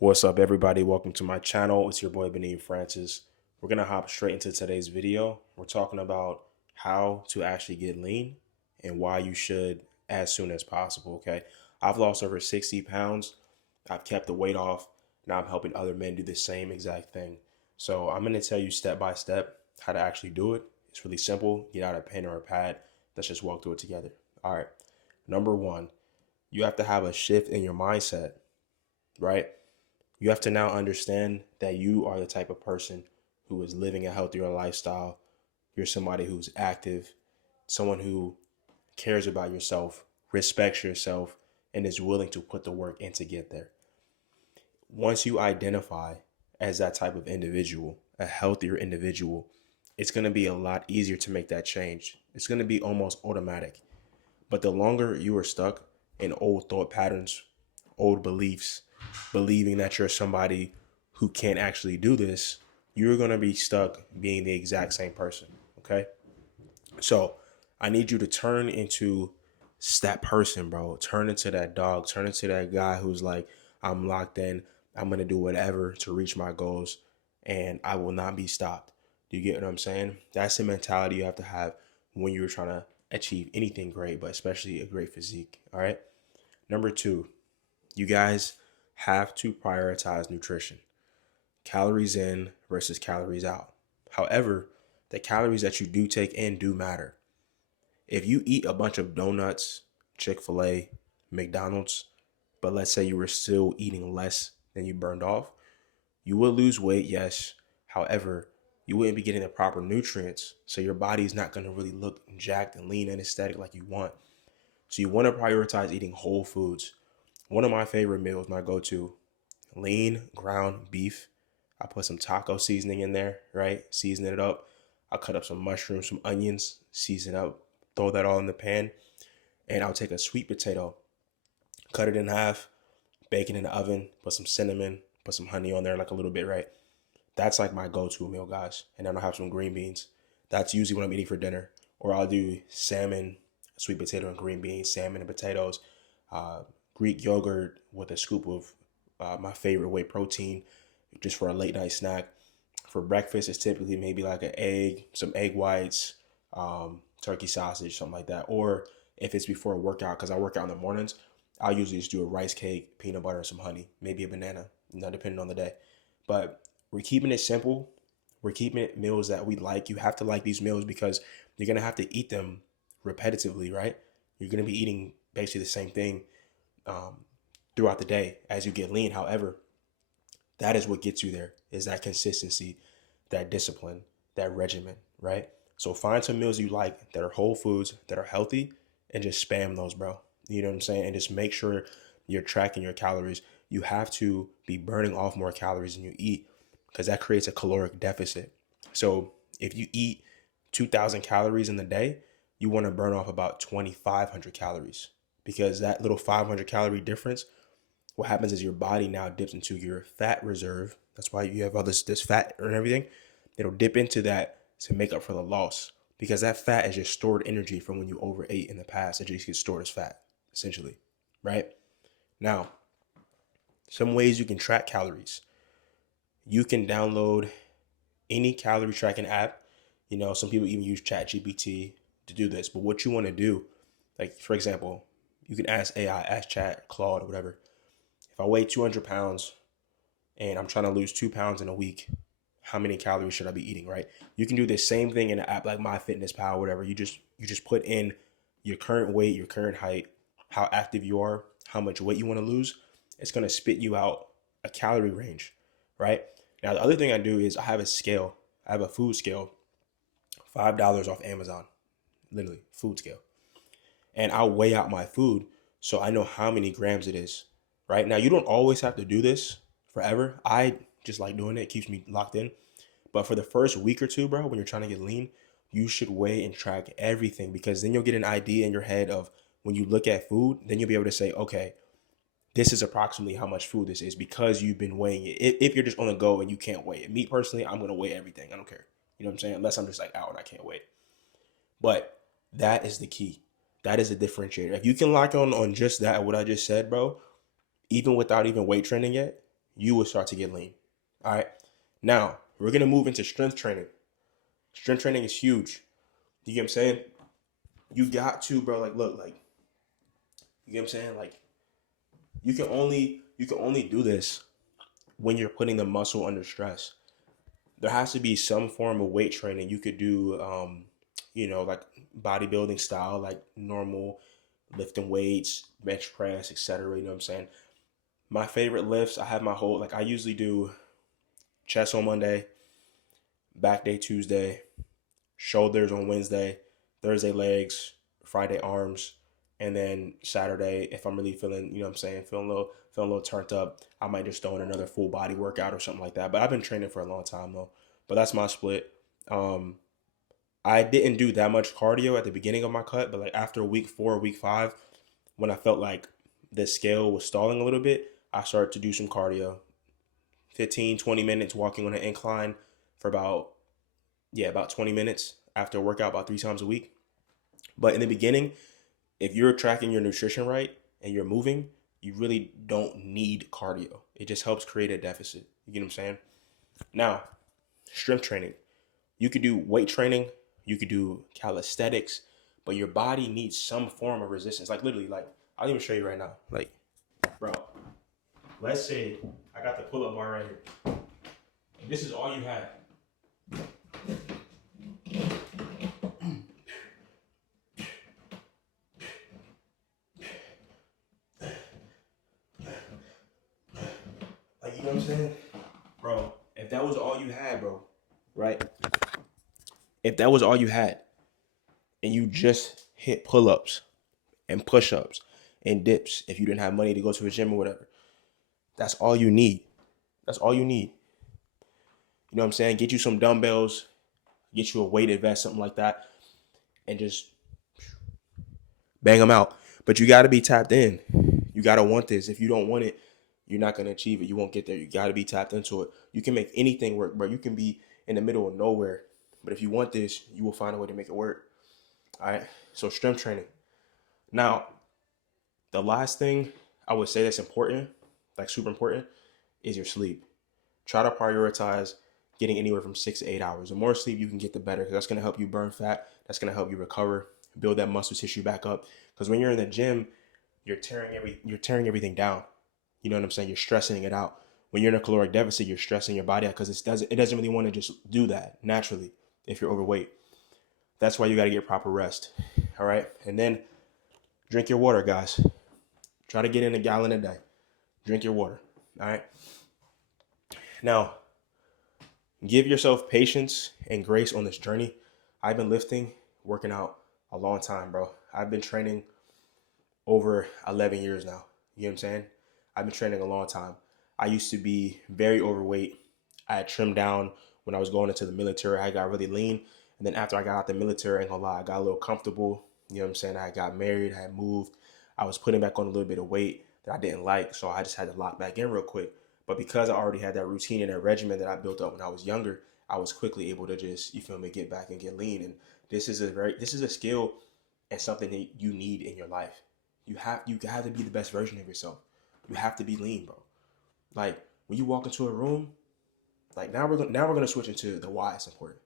What's up, everybody? Welcome to my channel. It's your boy Benin Francis. We're gonna hop straight into today's video. We're talking about how to actually get lean and why you should as soon as possible. Okay, I've lost over 60 pounds. I've kept the weight off. Now I'm helping other men do the same exact thing. So I'm gonna tell you step by step how to actually do it. It's really simple. Get out a pen or a pad. Let's just walk through it together. All right. Number one, you have to have a shift in your mindset, right? You have to now understand that you are the type of person who is living a healthier lifestyle. You're somebody who's active, someone who cares about yourself, respects yourself, and is willing to put the work in to get there. Once you identify as that type of individual, a healthier individual, it's going to be a lot easier to make that change. It's going to be almost automatic. But the longer you are stuck in old thought patterns, old beliefs, believing that you're somebody who can't actually do this, you're going to be stuck being the exact same person. Okay. So I need you to turn into that person, bro. Turn into that dog. Turn into that guy who's like, I'm locked in. I'm going to do whatever to reach my goals and I will not be stopped. Do you get what I'm saying? That's the mentality you have to have when you're trying to achieve anything great, but especially a great physique. All right. Number two, you guys have to prioritize nutrition. Calories in versus calories out. However, the calories that you do take in do matter. If you eat a bunch of donuts, Chick-fil-A, McDonald's, but let's say you were still eating less than you burned off, you will lose weight, yes. However, you wouldn't be getting the proper nutrients, so your body's not going to really look jacked and lean and aesthetic like you want. So you want to prioritize eating whole foods. One of my favorite meals, my go-to, lean ground beef. I put some taco seasoning in there, right? Season it up. I'll cut up some mushrooms, some onions, season it up, throw that all in the pan. And I'll take a sweet potato, cut it in half, bake it in the oven, put some cinnamon, put some honey on there, like a little bit, right? That's like my go-to meal, guys. And then I'll have some green beans. That's usually what I'm eating for dinner. Or I'll do salmon, sweet potato and green beans, salmon and potatoes, uh, Greek yogurt with a scoop of my favorite whey protein, just for a late night snack. For breakfast, it's typically maybe like an egg, some egg whites, turkey sausage, something like that. Or if it's before a workout, because I work out in the mornings, I'll usually just do a rice cake, peanut butter, and some honey, maybe a banana, depending on the day. But we're keeping it simple. We're keeping it meals that we like. You have to like these meals because you're going to have to eat them repetitively, right? You're going to be eating basically the same thing um, throughout the day as you get lean. However, that is what gets you there is that consistency, that discipline, that regimen, right? So find some meals you like that are whole foods, that are healthy, and just spam those, bro. You know what I'm saying? And just make sure you're tracking your calories. You have to be burning off more calories than you eat because that creates a caloric deficit. So if you eat 2,000 calories in the day, you want to burn off about 2,500 calories because that little 500 calorie difference, what happens is your body now dips into your fat reserve. That's why you have all this fat and everything. It'll dip into that to make up for the loss because that fat is just stored energy from when you overate in the past. It just gets stored as fat, essentially, right? Now, some ways you can track calories. You can download any calorie tracking app. You know, some people even use ChatGPT to do this. But what you want to do, like for example, you can ask AI, ask Chat, Claude, or whatever. If I weigh 200 pounds and I'm trying to lose 2 pounds in a week, how many calories should I be eating, right? You can do the same thing in an app like MyFitnessPal, whatever. You just put in your current weight, your current height, how active you are, how much weight you want to lose. It's gonna spit you out a calorie range, right? Now the other thing I do is I have a scale. I have a food scale, $5 off Amazon, literally food scale, and I'll weigh out my food so I know how many grams it is. Right now, you don't always have to do this forever. I just like doing it. It keeps me locked in. But for the first week or two, bro, when you're trying to get lean, you should weigh and track everything because then you'll get an idea in your head of when you look at food, then you'll be able to say, okay, this is approximately how much food this is because you've been weighing it. If you're just on the go and you can't weigh it, me personally, I'm gonna weigh everything. I don't care. You know what I'm saying? Unless I'm just like out and I can't wait. But that is the key. That is a differentiator. If you can lock on just that, what I just said, bro, even without even weight training yet, you will start to get lean. All right. Now we're gonna move into strength training. Strength training is huge. You get what I'm saying? You got to, bro. Like, look, like, you get what I'm saying? Like, you can only do this when you're putting the muscle under stress. There has to be some form of weight training you could do. Like bodybuilding style, like normal lifting weights, bench press, etc. You know what I'm saying? My favorite lifts, I have my whole like I usually do chest on Monday, back day Tuesday, shoulders on Wednesday, Thursday legs, Friday arms, and then Saturday if I'm really feeling, you know what I'm saying, feeling a little turned up, I might just throw in another full body workout or something like that. But I've been training for a long time though. But that's my split. Um I didn't do that much cardio at the beginning of my cut, but like after week 4, week 5, when I felt like the scale was stalling a little bit, I started to do some cardio. 15, 20 minutes walking on an incline for about 20 minutes after a workout about 3 times a week. But in the beginning, if you're tracking your nutrition right and you're moving, you really don't need cardio. It just helps create a deficit. You get what I'm saying? Now, strength training. You could do weight training, you could do calisthenics, but your body needs some form of resistance. Like literally, like I'll even show you right now. Like, bro, let's say I got the pull-up bar right here. And this is all you had. Like, you know what I'm saying? Bro, if that was all you had, bro, right? If that was all you had and you just hit pull-ups and push-ups and dips, if you didn't have money to go to a gym or whatever, that's all you need. That's all you need. You know what I'm saying? Get you some dumbbells, get you a weighted vest, something like that, and just bang them out. But you got to be tapped in. You got to want this. If you don't want it, you're not going to achieve it. You won't get there. You got to be tapped into it. You can make anything work, bro. You can be in the middle of nowhere. But if you want this, you will find a way to make it work. All right. So strength training. Now, the last thing I would say that's important, like super important, is your sleep. Try to prioritize getting anywhere from 6 to 8 hours. The more sleep you can get, the better, because that's going to help you burn fat. That's going to help you recover, build that muscle tissue back up. Because when you're in the gym, you're tearing everything down. You know what I'm saying? You're stressing it out. When you're in a caloric deficit, you're stressing your body out because it doesn't really want to just do that naturally if you're overweight. That's why you got to get proper rest. All right, and then drink your water, guys. Try to get in a gallon a day. Drink your water. All right. Now, give yourself patience and grace on this journey. I've been lifting, working out a long time, bro. I've been training over 11 years now. You know what I'm saying? I've been training a long time. I used to be very overweight. I had trimmed down when I was going into the military. I got really lean. And then after I got out the military, I ain't gonna lie, I got a little comfortable. You know what I'm saying? I got married, I had moved. I was putting back on a little bit of weight that I didn't like. So I just had to lock back in real quick. But because I already had that routine and that regimen that I built up when I was younger, I was quickly able to just, you feel me, get back and get lean. And this is a skill and something that you need in your life. You have to be the best version of yourself. You have to be lean, bro. Like when you walk into a room, like now we're gonna switch into the why it's important.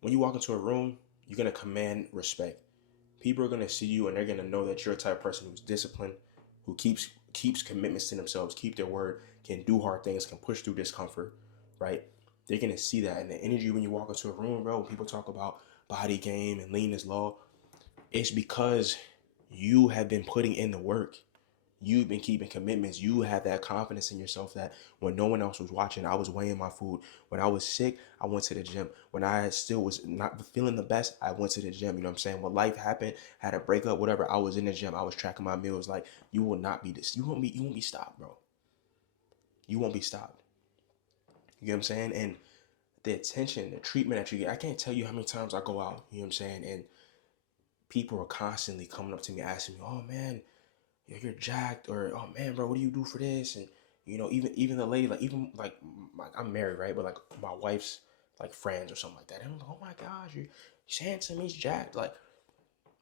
When you walk into a room, you're gonna command respect. People are gonna see you and they're gonna know that you're a type of person who's disciplined, who keeps commitments to themselves, keep their word, can do hard things, can push through discomfort, right? They're gonna see that. And the energy when you walk into a room, bro, when people talk about body game and lean is law, it's because you have been putting in the work. You've been keeping commitments. You have that confidence in yourself that when no one else was watching, I was weighing my food. When I was sick, I went to the gym. When I still was not feeling the best, I went to the gym. You know what I'm saying? When life happened, had a breakup, whatever, I was in the gym. I was tracking my meals. Like you will not be this. You won't be stopped, bro. You won't be stopped. You know what I'm saying? And the attention, the treatment that you get, I can't tell you how many times I go out, you know what I'm saying? And people are constantly coming up to me asking me, oh man, you're jacked, or oh man, bro, what do you do for this? And even the lady, like even like I'm married, right? But like my wife's like friends or something like that. And I'm like, oh my gosh, he's handsome, he's jacked. Like,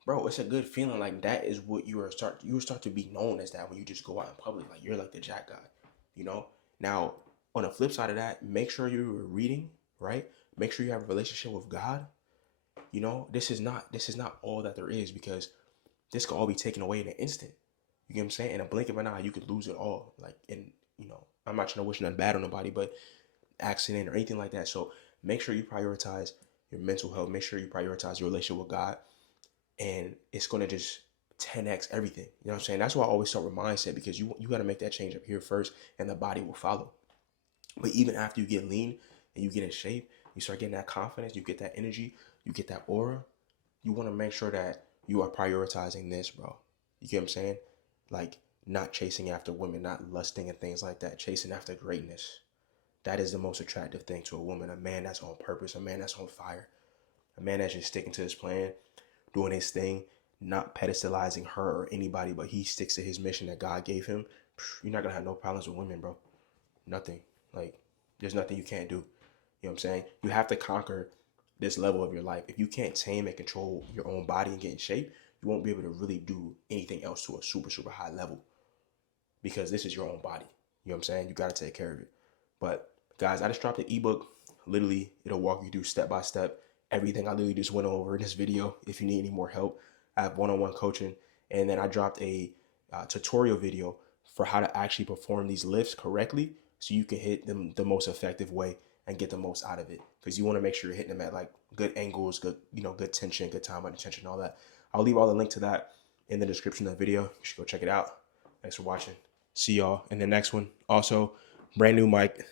bro, it's a good feeling. Like that is what you will start to be known as that when you just go out in public. Like you're like the jack guy, you know? Now, on the flip side of that, make sure you're reading, right? Make sure you have a relationship with God. You know, this is not all that there is, because this could all be taken away in an instant. You get what I'm saying? In a blink of an eye, you could lose it all. Like, in, you know, I'm not trying to wish nothing bad on nobody, but accident or anything like that. So make sure you prioritize your mental health. Make sure you prioritize your relationship with God, and it's gonna just 10x everything. You know what I'm saying? That's why I always start with mindset, because you got to make that change up here first, and the body will follow. But even after you get lean and you get in shape, you start getting that confidence, you get that energy, you get that aura. You want to make sure that you are prioritizing this, bro. You get what I'm saying? Like, not chasing after women, not lusting and things like that, chasing after greatness. That is the most attractive thing to a woman. A man that's on purpose, a man that's on fire, a man that's just sticking to his plan, doing his thing, not pedestalizing her or anybody, but he sticks to his mission that God gave him. You're not gonna have no problems with women, bro. Nothing. Like, there's nothing you can't do. You know what I'm saying? You have to conquer this level of your life. If you can't tame and control your own body and get in shape, you won't be able to really do anything else to a super, super high level, because this is your own body. You know what I'm saying? You got to take care of it. But guys, I just dropped an ebook. Literally, it'll walk you through step by step everything I literally just went over in this video. If you need any more help, I have one-on-one coaching. And then I dropped a tutorial video for how to actually perform these lifts correctly, so you can hit them the most effective way and get the most out of it. Because you want to make sure you're hitting them at like good angles, good, you know, good tension, good time under tension, all that. I'll leave all the link to that in the description of the video. You should go check it out. Thanks for watching. See y'all in the next one. Also, brand new mic.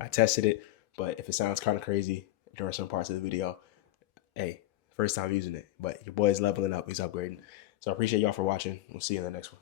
I tested it, but if it sounds kind of crazy during some parts of the video, hey, first time using it. But your boy is leveling up. He's upgrading. So I appreciate y'all for watching. We'll see you in the next one.